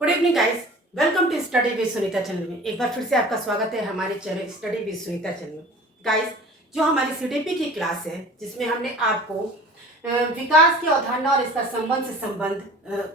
Good evening guys, welcome to study with Sunita channel में। एक बार फिर से आपका स्वागत है हमारे channel study with Sunita channel में। गाइस, जो हमारी सीडीपी की क्लास है जिसमें हमने आपको विकास की अवधारणा और इसका संबंध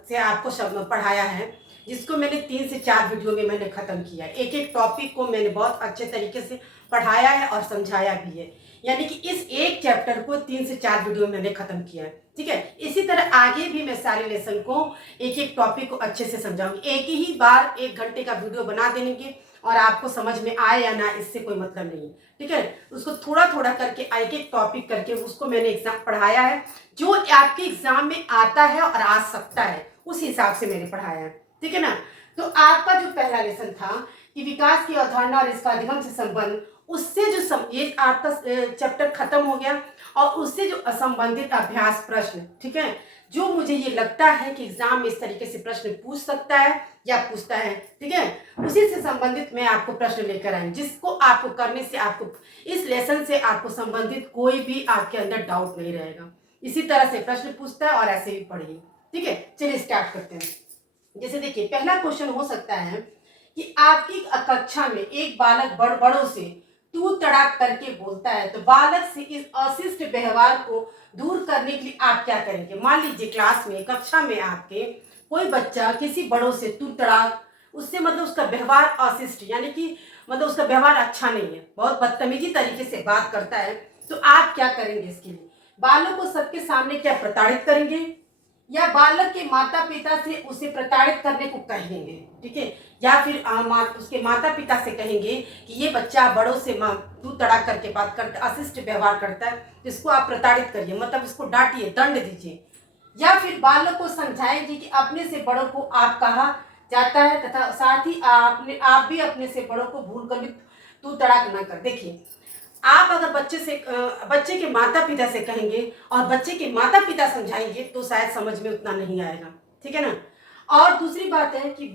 से आपको पढ़ाया है, जिसको मैंने 3 से 4 वीडियो में मैंने ख़त्म किया है। एक एक टॉपिक को मैंने बहुत अच्छे तरीके से पढ़ाया है और समझाया भी है। यानी कि इस एक चैप्टर को 3 से 4 वीडियो में मैंने ख़त्म किया है। ठीक है, इसी तरह आगे भी मैं सारे लेसन को एक एक टॉपिक को अच्छे से समझाऊंगी। एक ही बार 1 घंटे का वीडियो बना देंगे और आपको समझ में आए या ना, इससे कोई मतलब नहीं है। ठीक है, उसको थोड़ा थोड़ा करके एक एक टॉपिक करके उसको मैंने एग्जाम पढ़ाया है, जो आपके एग्जाम में आता है और आ सकता है उस हिसाब से मैंने पढ़ाया है। ठीक है ना। तो आपका जो पहला लेसन था कि विकास की अवधारणा और इसका अधिगम से संबंध, उससे जो ये आपका चैप्टर खत्म हो गया और उससे जो असंबंधित अभ्यास प्रश्न, ठीक है, जो मुझे ये लगता है कि एग्जाम में इस तरीके से प्रश्न पूछ सकता है या पूछता है, ठीक है, उसी से संबंधित मैं आपको प्रश्न लेकर आई, जिसको आपको करने से आपको इस लेसन से आपको संबंधित कोई भी आपके अंदर डाउट नहीं रहेगा। इसी तरह से प्रश्न पूछता है और ऐसे भी पढ़िए। ठीक है, चलिए स्टार्ट करते हैं। जैसे देखिए, पहला क्वेश्चन हो सकता है कि आपकी कक्षा में एक बालक बड़ों से तू तड़ाक करके बोलता है, तो बालक से इस अशिष्ट व्यवहार को दूर करने के लिए आप क्या करेंगे। मान लीजिए क्लास में, कक्षा में आपके कोई बच्चा किसी बड़ों से तू तड़ाक, उससे मतलब उसका व्यवहार अशिष्ट, यानी कि मतलब उसका व्यवहार अच्छा नहीं है, बहुत बदतमीजी तरीके से बात करता है, तो आप क्या करेंगे इसके लिए। बालक को सबके सामने क्या प्रताड़ित करेंगे, या बालक के माता पिता से उसे प्रताड़ित करने को कहेंगे। ठीक है, या फिर उसके माता पिता से कहेंगे कि ये बच्चा बड़ों से तू तड़ाक करके बात करता है, अशिष्ट व्यवहार करता है, तो इसको आप प्रताड़ित करिए, मतलब इसको डांटिए, दंड दीजिए। या फिर बालक को समझाएंगे कि अपने से बड़ों को आप कहा जाता है तथा साथ ही आप भी अपने से बड़ों को भूल कर भी तू तड़ाक ना कर। देखिए, आप अगर बच्चे के माता पिता से कहेंगे और बच्चे के माता पिता समझाएंगे तो शायद समझ में उतना नहीं आएगा। ठीक है ना। और दूसरी बात है कि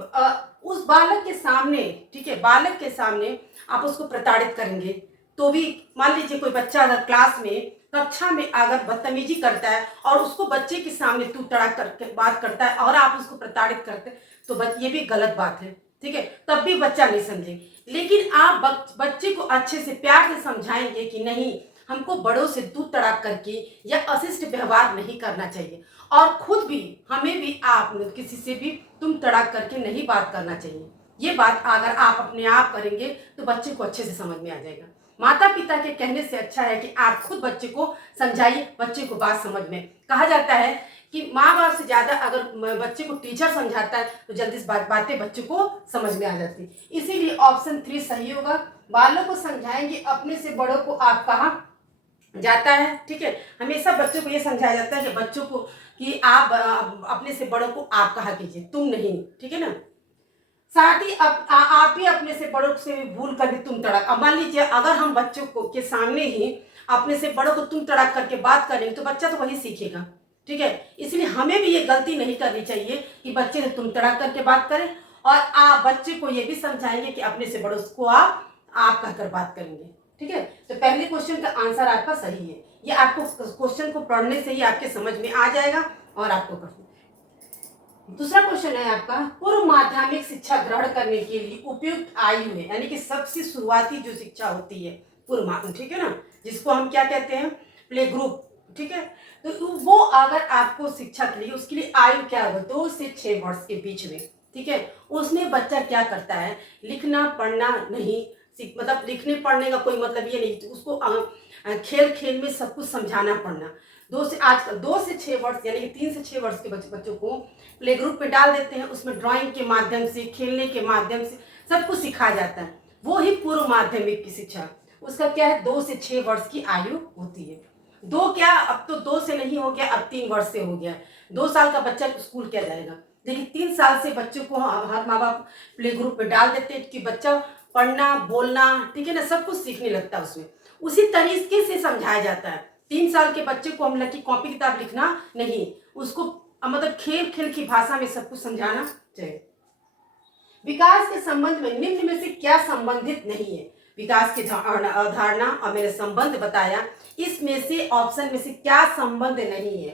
उस बालक के सामने, ठीक है, बालक के सामने आप उसको प्रताड़ित करेंगे तो भी, मान लीजिए कोई बच्चा अगर क्लास में, कक्षा में अगर बदतमीजी करता है और उसको बच्चे के सामने तू तड़ाक करके बात करता है और आप उसको प्रताड़ित करते हैं, तो ये भी गलत बात है। ठीक है, तब भी बच्चा नहीं समझे। लेकिन आप बच्चे को अच्छे से प्यार से समझाएंगे कि नहीं, हमको बड़ों से दूध तड़ाक करके या अशिष्ट व्यवहार नहीं करना चाहिए, और खुद भी हमें भी आप किसी से भी तुम तड़ाक करके नहीं बात करना चाहिए। ये बात अगर आप अपने आप करेंगे तो बच्चे को अच्छे से समझ में आ जाएगा। माता पिता के कहने से अच्छा है कि आप खुद बच्चे को समझाइए, बच्चे को बात समझ में। कहा जाता है कि माँ बाप से ज्यादा अगर बच्चे को टीचर समझाता है तो जल्दी से बातें बच्चे को समझ में आ जाती। इसीलिए ऑप्शन 3 सही होगा। बालों को समझाएंगे, अपने से बड़ों को आप कहा जाता है। ठीक है, हमेशा बच्चों को ये समझाया जाता है कि बच्चों को कि आप अपने से बड़ों को आप कहा कीजिए, तुम नहीं। ठीक है ना। साथ ही आप भी अपने से बड़ों से भी भूल कर भी तुम तड़ाक। अब मान लीजिए अगर हम बच्चों को के सामने ही अपने से बड़ों को तुम तड़ाक करके बात करेंगे तो बच्चा तो वही सीखेगा। ठीक है, इसलिए हमें भी ये गलती नहीं करनी चाहिए कि बच्चे से तुम तड़ाक करके बात करें, और आप बच्चे को ये भी समझाएंगे कि अपने से बड़ों को आप कहकर बात करेंगे। ठीक है, तो पहले क्वेश्चन का आंसर आपका सही है। ये आपको क्वेश्चन को पढ़ने से ही आपके समझ में आ जाएगा और आपको करना। दूसरा क्वेश्चन है आपका, पूर्व माध्यमिक शिक्षा ग्रहण करने के लिए उपयुक्त आयु है, यानी कि सबसे शुरुआती जो शिक्षा होती है पूर्व माध्यमिक, ठीक है ना, जिसको हम क्या कहते हैं, प्ले ग्रुप। ठीक है, तो वो अगर आपको शिक्षा के लिए, उसके लिए आयु क्या होगा, 2 से 6 वर्ष के बीच में। ठीक है, उसमें बच्चा क्या करता है, लिखना पढ़ना नहीं मतलब लिखने पढ़ने का कोई मतलब ये नहीं, तो उसको खेल खेल में सब कुछ समझाना पड़ना। 2 से 6 वर्ष यानी कि 3 से 6 वर्ष के बच्चों को प्ले ग्रुप में डाल देते हैं, उसमें ड्राइंग के माध्यम से, खेलने के माध्यम से सब कुछ सिखाया जाता है। वो ही पूर्व माध्यमिक की शिक्षा, उसका क्या है, 2 से 6 वर्ष की आयु होती है। दो क्या, अब तो 2 से नहीं हो गया, अब 3 वर्ष से हो गया। 2 साल का बच्चा स्कूल क्या जाएगा, लेकिन 3 साल से बच्चों को हर माँ बाप प्ले ग्रुप में डाल देते हैं कि बच्चा पढ़ना बोलना, ठीक है ना, सब कुछ सीखने लगता है उसमें। उसी तरीके से समझाया जाता है। 3 साल के बच्चे को हम लगी कॉपी किताब लिखना नहीं, उसको मतलब खेल खेल की भाषा में सब कुछ समझाना चाहिए। विकास के संबंध में निम्न में से क्या संबंधित नहीं है। विकास की अवधारणा और मैंने संबंध बताया, इसमें से ऑप्शन में से क्या संबंध नहीं है।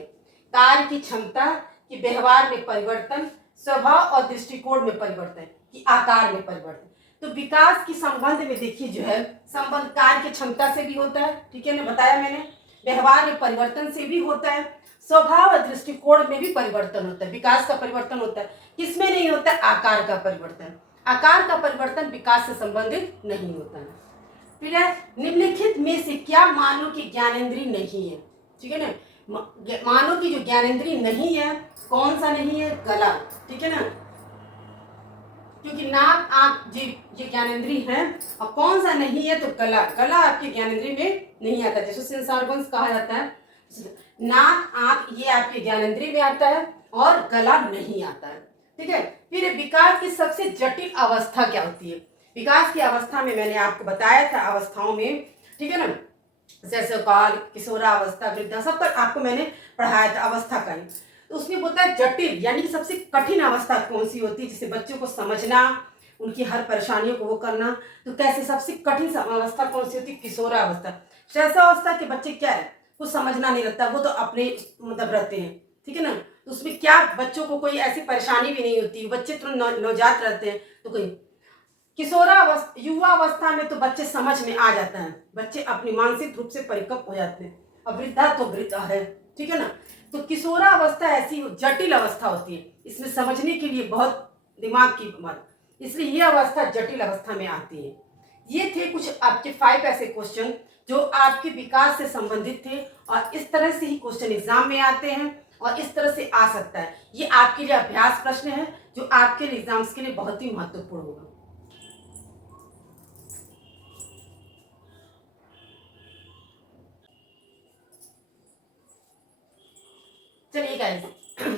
कार्य की क्षमता, कि व्यवहार में परिवर्तन, स्वभाव और दृष्टिकोण में परिवर्तन, कि आकार में परिवर्तन। तो विकास की संबंध में देखिए जो है संबंध कार्य की क्षमता से भी होता है, ठीक है ना, बताया मैंने। व्यवहार में परिवर्तन से भी होता है, स्वभाव और दृष्टिकोण में भी परिवर्तन होता है। विकास का परिवर्तन होता है, किसमें नहीं होता है? आकार का परिवर्तन। आकार का परिवर्तन विकास से संबंधित नहीं होता है। फिर है निम्नलिखित में से क्या मानव की ज्ञानेंद्रिय नहीं है, ठीक है ना। मानव की जो ज्ञानेंद्रिय नहीं है, कौन सा नहीं है? गला, ठीक है ना, क्योंकि नाक आंख जीभ ये ज्ञानेंद्रिय है। और कौन सा नहीं है? तो गला। गला आपके ज्ञानेंद्रिय में नहीं आता, जैसे सेंसर ऑर्गन्स कहा जाता है। नाक आंख ये आपके ज्ञानेंद्रिय में आता है और गला नहीं आता है, ठीक है। फिर विकास की सबसे जटिल अवस्था क्या होती है? विकास की अवस्था में मैंने आपको बताया था अवस्थाओं में, ठीक है ना, जैसे काल, किशोरावस्था, वृद्धा, सब पर आपको मैंने पढ़ाया था अवस्था का ही। तो उसमें बोलता है जटिल, यानी कि सबसे कठिन अवस्था कौन सी होती है, जिसे बच्चों को समझना, उनकी हर परेशानियों को वो करना। तो कैसे सबसे कठिन अवस्था कौन सी होती है? किशोरावस्था। शैशवावस्था के बच्चे क्या है, कुछ समझना नहीं लगता, वो तो अपने मतलब रहते हैं, ठीक है ना। तो उसमें क्या बच्चों को कोई ऐसी परेशानी भी नहीं होती, बच्चे तो नवजात रहते हैं। तो कोई किशोरावस्था, युवावस्था में तो बच्चे समझ में आ जाता है, बच्चे अपनी मानसिक रूप से परिपक्व हो जाते हैं। और वृद्धा तो वृद्धा है, ठीक है ना। तो किशोरावस्था ऐसी जटिल अवस्था होती है, इसमें समझने के लिए बहुत दिमाग की बात, इसलिए ये अवस्था जटिल अवस्था में आती है। ये थे कुछ आपके 5 ऐसे क्वेश्चन जो आपके विकास से संबंधित थे, और इस तरह से ही क्वेश्चन एग्जाम में आते हैं और इस तरह से आ सकता है। ये आपके लिए अभ्यास प्रश्न है जो आपके लिए एग्जाम्स के लिए बहुत ही महत्वपूर्ण होगा। चलिए गाइस,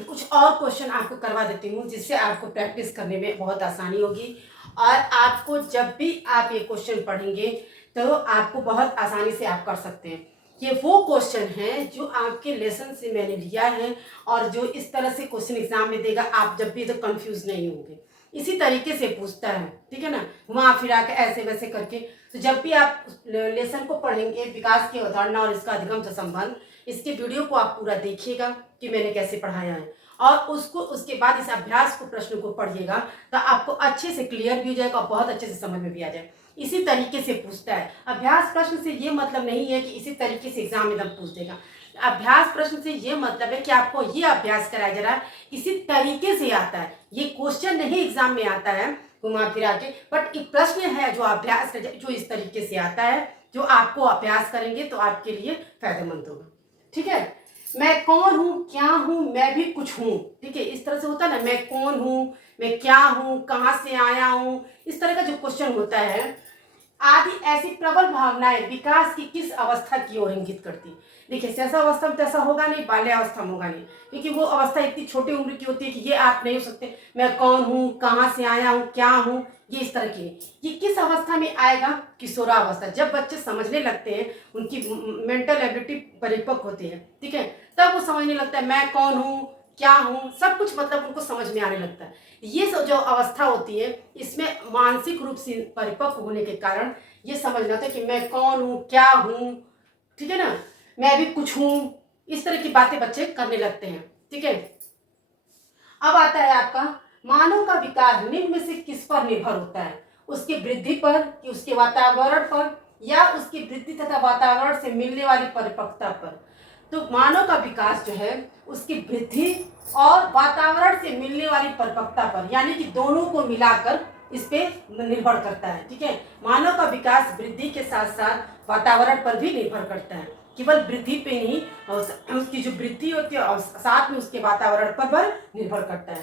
कुछ और क्वेश्चन आपको करवा देती हूँ जिससे आपको प्रैक्टिस करने में बहुत आसानी होगी, और आपको जब भी आप ये क्वेश्चन पढ़ेंगे तो आपको बहुत आसानी से आप कर सकते हैं। ये वो क्वेश्चन हैं जो आपके लेसन से मैंने लिया है, और जो इस तरह से क्वेश्चन एग्जाम में देगा, आप जब भी तो कंफ्यूज नहीं होंगे। इसी तरीके से पूछता है, ठीक है ना, घुमा फिरा के ऐसे वैसे करके। तो जब भी आप लेसन को पढ़ेंगे, विकास की अवधारणा और इसका अधिगम से संबंध, इसके वीडियो को आप पूरा देखिएगा कि मैंने कैसे पढ़ाया है, और उसको उसके बाद इस अभ्यास को प्रश्न को पढ़िएगा, तो आपको अच्छे से क्लियर भी हो जाएगा और बहुत अच्छे से समझ में भी आ जाए। इसी तरीके से पूछता है अभ्यास प्रश्न से, ये मतलब नहीं है कि इसी तरीके से एग्जाम एकदम पूछ देगा। अभ्यास प्रश्न से ये मतलब है कि आपको ये अभ्यास कराया जा रहा है, इसी तरीके से आता है, ये क्वेश्चन नहीं एग्जाम में आता है घुमा फिरा के, बट एक प्रश्न है जो अभ्यास जो इस तरीके से आता है, जो आपको अभ्यास करेंगे तो आपके लिए फायदेमंद होगा, ठीक है। मैं कौन हूँ, क्या हूँ, मैं भी कुछ हूँ, ठीक है, इस तरह से होता है ना, मैं कौन हूँ, मैं क्या हूँ, कहाँ से आया हूँ, इस तरह का जो क्वेश्चन होता है आदि ऐसी प्रबल भावनाएं विकास की किस अवस्था की ओर इंगित करती। देखिए जैसा अवस्था में तैसा होगा नहीं, बाल्यावस्था में होगा नहीं, क्योंकि वो अवस्था इतनी छोटी उम्र की होती है कि ये आप नहीं हो सकते, मैं कौन हूँ, कहाँ से आया हूँ, क्या हूँ, ये इस तरह की। ये किस अवस्था में आएगा? किशोरावस्था, जब बच्चे समझने लगते हैं, उनकी मेंटल एबिलिटी परिपक्व होती है, ठीक है, तब वो समझने लगता है मैं कौन हूँ, क्या हूँ, सब कुछ मतलब उनको समझ में आने लगता है। ये जो अवस्था होती है, इसमें मानसिक रूप से परिपक्व होने के कारण ये समझना होता है कि मैं कौन हूँ, क्या हूँ, ठीक है ना, मैं भी कुछ हूँ, इस तरह की बातें बच्चे करने लगते हैं, ठीक है। अब आता है आपका मानव का विकास निम्न में से किस पर निर्भर होता है? उसकी वृद्धि पर, कि उसके वातावरण पर, या उसकी वृद्धि तथा वातावरण से मिलने वाली परिपक्वता पर? तो मानव का विकास जो है उसकी वृद्धि और वातावरण से मिलने वाली परिपक्वता पर, यानी कि दोनों को मिलाकर इस पे निर्भर करता है, ठीक है। मानव का विकास वृद्धि के साथ साथ वातावरण पर भी निर्भर करता है, केवल वृद्धि पे नहीं, उसकी जो वृद्धि होती है और साथ में उसके वातावरण पर निर्भर करता है।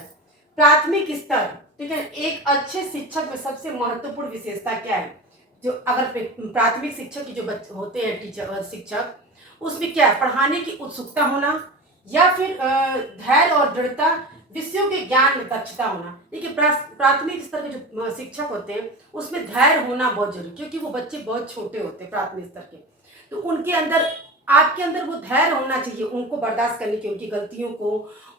प्राथमिक स्तर, ठीक है, एक अच्छे शिक्षक में सबसे महत्वपूर्ण विशेषता क्या है? जो अगर प्राथमिक शिक्षक की जो होते हैं टीचर शिक्षक, उसमें क्या है? पढ़ाने की उत्सुकता होना, या फिर धैर्य और दृढ़ता, विषयों के ज्ञान में दक्षता होना। देखिए प्राथमिक स्तर के जो शिक्षक होते हैं उसमें धैर्य होना बहुत जरूरी, क्योंकि वो बच्चे बहुत छोटे होते हैं प्राथमिक स्तर के, तो उनके अंदर, आपके अंदर वो धैर्य होना चाहिए उनको बर्दाश्त करने की, उनकी गलतियों को,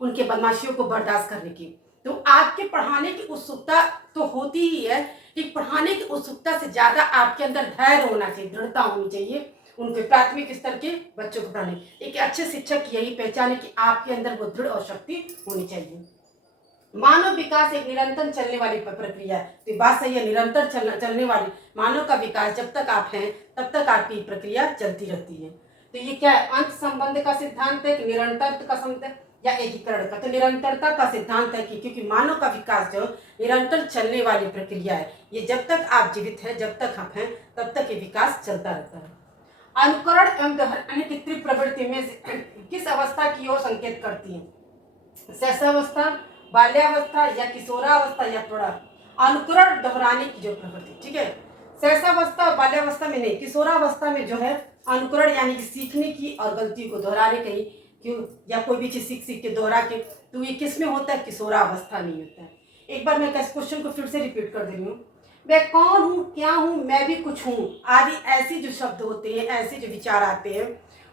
उनके बदमाशियों को बर्दाश्त करने की। तो आपके पढ़ाने की उत्सुकता तो होती ही है, कि पढ़ाने की उत्सुकता से ज्यादा आपके अंदर धैर्य होना चाहिए, दृढ़ता होनी चाहिए उनके प्राथमिक स्तर के बच्चों को पढ़ाने। एक अच्छे शिक्षक की यही पहचान है कि आपके अंदर वो दृढ़ और शक्ति होनी चाहिए। मानव विकास एक निरंतर चलने वाली प्रक्रिया है। तो ये बात सही है, निरंतर चलने वाली मानव का विकास, जब तक आप हैं तब तक आपकी प्रक्रिया चलती रहती है। तो ये क्या है, अंत संबंध का सिद्धांत है कि निरंतर का संबंध या एकीकरण का? तो निरंतरता का सिद्धांत है कि क्योंकि मानव का विकास जो निरंतर चलने वाली प्रक्रिया है, ये जब तक आप जीवित हैं, जब तक आप हैं, तब तक ये विकास चलता रहता है। अनुकरण एवं दोहराने की तीव्र प्रवृत्ति में किस अवस्था की ओर संकेत करती है? शैशवावस्था, बाल्यावस्था या किशोरावस्था या प्रौढ़? अनुकरण दोहराने की जो प्रवृत्ति, ठीक है, शैशवावस्था और बाल्यावस्था में नहीं, किशोरावस्था में जो है अनुकरण यानी कि सीखने की और गलती को दोहराने की, क्यों, या कोई भी चीज सीख सीख के दोहरा के, तो ये किस में होता है? किशोरावस्था नहीं होता है। एक बार मैं इस क्वेश्चन को फिर से रिपीट कर दे रही हूँ। मैं कौन हूँ, क्या हूँ, मैं भी कुछ हूँ आदि ऐसे जो शब्द होते हैं, ऐसे जो विचार आते हैं,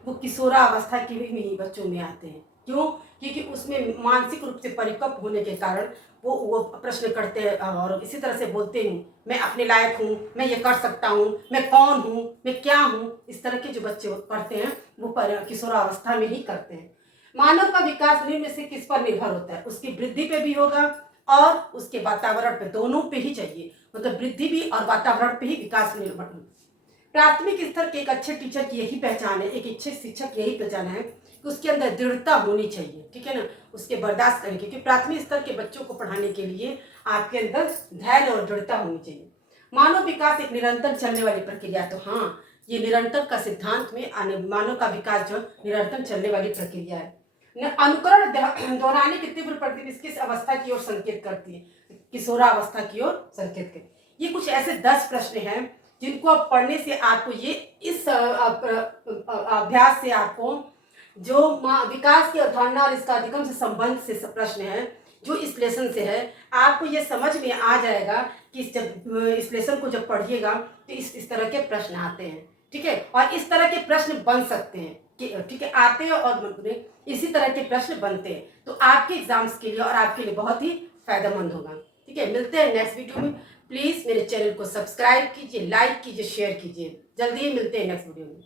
वो किशोरावस्था के भी बच्चों में आते हैं। क्यों? क्योंकि उसमें मानसिक रूप से परिपक्व होने के कारण वो प्रश्न करते हैं और इसी तरह से बोलते हैं, मैं अपने लायक हूँ, मैं ये कर सकता हूँ, मैं कौन हूँ, मैं क्या हूँ। इस तरह के जो बच्चे करते हैं वो किशोरावस्था में ही करते हैं। मानव का विकास निम्न में से किस पर निर्भर होता है? उसकी वृद्धि पे भी होगा और उसके वातावरण पे, दोनों पे ही चाहिए, मतलब वृद्धि भी और वातावरण पे ही विकास निर्भर होता है। प्राथमिक स्तर के एक अच्छे टीचर की यही पहचान है, एक अच्छे शिक्षक यही पहचान है कि उसके अंदर दृढ़ता होनी चाहिए, ठीक है ना, उसके बर्दाश्त करने की, क्योंकि प्राथमिक स्तर के बच्चों को पढ़ाने के लिए आपके अंदर धैर्य और दृढ़ता होनी चाहिए। मानव विकास एक निरंतर चलने वाली प्रक्रिया, तो हाँ, ये निरंतर का सिद्धांत में मानव का विकास जो निरंतर चलने वाली प्रक्रिया है। अनुकरण दोहराने की तीव्र प्रवृत्ति किस अवस्था की ओर संकेत करती है? किशोरावस्था की ओर संकेत करती। ये कुछ ऐसे 10 प्रश्न हैं जिनको आप पढ़ने से आपको ये इस अभ्यास से आपको जो विकास की अवधारणा और इसका अधिगम से संबंध से प्रश्न है, जो इस लेसन से है, आपको ये समझ में आ जाएगा कि जब इस लेसन को जब पढ़िएगा तो इस तरह के प्रश्न आते हैं, ठीक है, और इस तरह के प्रश्न बन सकते हैं, ठीक है, आते हैं और इसी तरह के प्रश्न बनते हैं। तो आपके एग्जाम्स के लिए और आपके लिए बहुत ही फायदेमंद होगा। ठीक है, मिलते हैं नेक्स्ट वीडियो में। प्लीज़ मेरे चैनल को सब्सक्राइब कीजिए, लाइक कीजिए, शेयर कीजिए। जल्दी ही मिलते हैं नेक्स्ट वीडियो में।